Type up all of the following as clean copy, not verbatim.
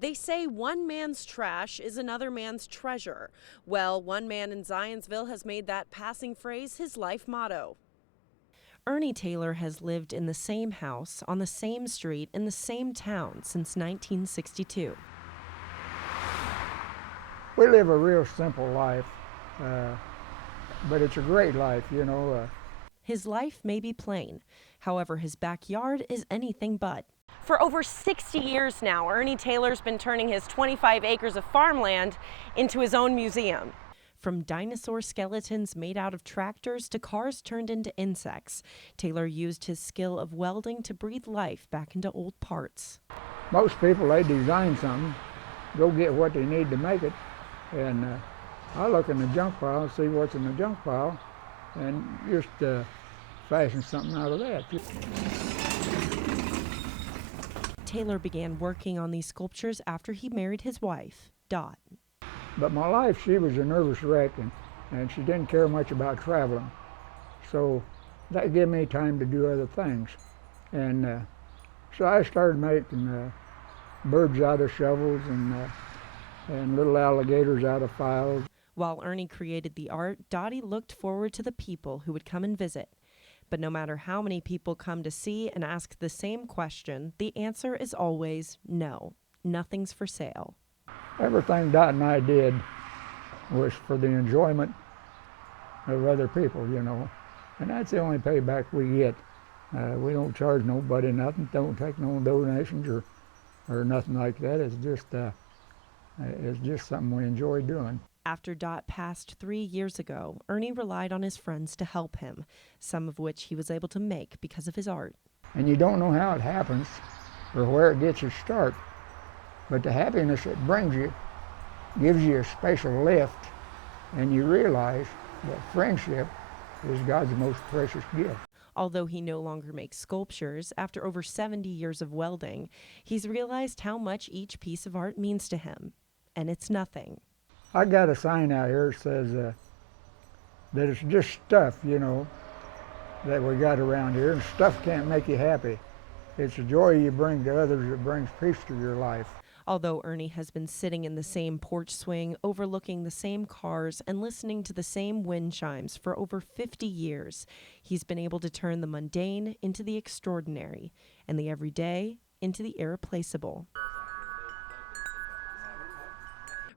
They say one man's trash is another man's treasure. Well, one man in Zionsville has made that passing phrase his life motto. Ernie Taylor has lived in the same house, on the same street, in the same town since 1962. We live a real simple life, but it's a great life, you know. His life may be plain. However, his backyard is anything but. For over 60 years now, Ernie Taylor's been turning his 25 acres of farmland into his own museum. From dinosaur skeletons made out of tractors to cars turned into insects, Taylor used his skill of welding to breathe life back into old parts. Most people, they design something, go get what they need to make it, and I look in the junk pile and see what's in the junk pile and just fashion something out of that. Taylor began working on these sculptures after he married his wife, Dot. But my wife, she was a nervous wreck, and she didn't care much about traveling. So that gave me time to do other things. And so I started making birds out of shovels and little alligators out of files. While Ernie created the art, Dottie looked forward to the people who would come and visit. But no matter how many people come to see and ask the same question, the answer is always no. Nothing's for sale. Everything Dot and I did was for the enjoyment of other people, you know. And that's the only payback we get. We don't charge nobody nothing, don't take no donations or nothing like that. It's just something we enjoy doing. After Dot passed 3 years ago, Ernie relied on his friends to help him, some of which he was able to make because of his art. And you don't know how it happens or where it gets its start, but the happiness it brings you gives you a special lift, and you realize that friendship is God's most precious gift. Although he no longer makes sculptures, after over 70 years of welding, he's realized how much each piece of art means to him. And it's nothing. I got a sign out here that says that it's just stuff, you know, that we got around here, and stuff can't make you happy. It's the joy you bring to others that brings peace to your life. Although Ernie has been sitting in the same porch swing, overlooking the same cars, and listening to the same wind chimes for over 50 years, he's been able to turn the mundane into the extraordinary, and the everyday into the irreplaceable.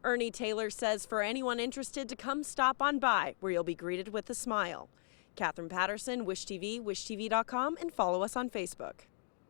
Ernie Taylor says for anyone interested to come stop on by, where you'll be greeted with a smile. Catherine Patterson, Wish TV, wishtv.com, and follow us on Facebook.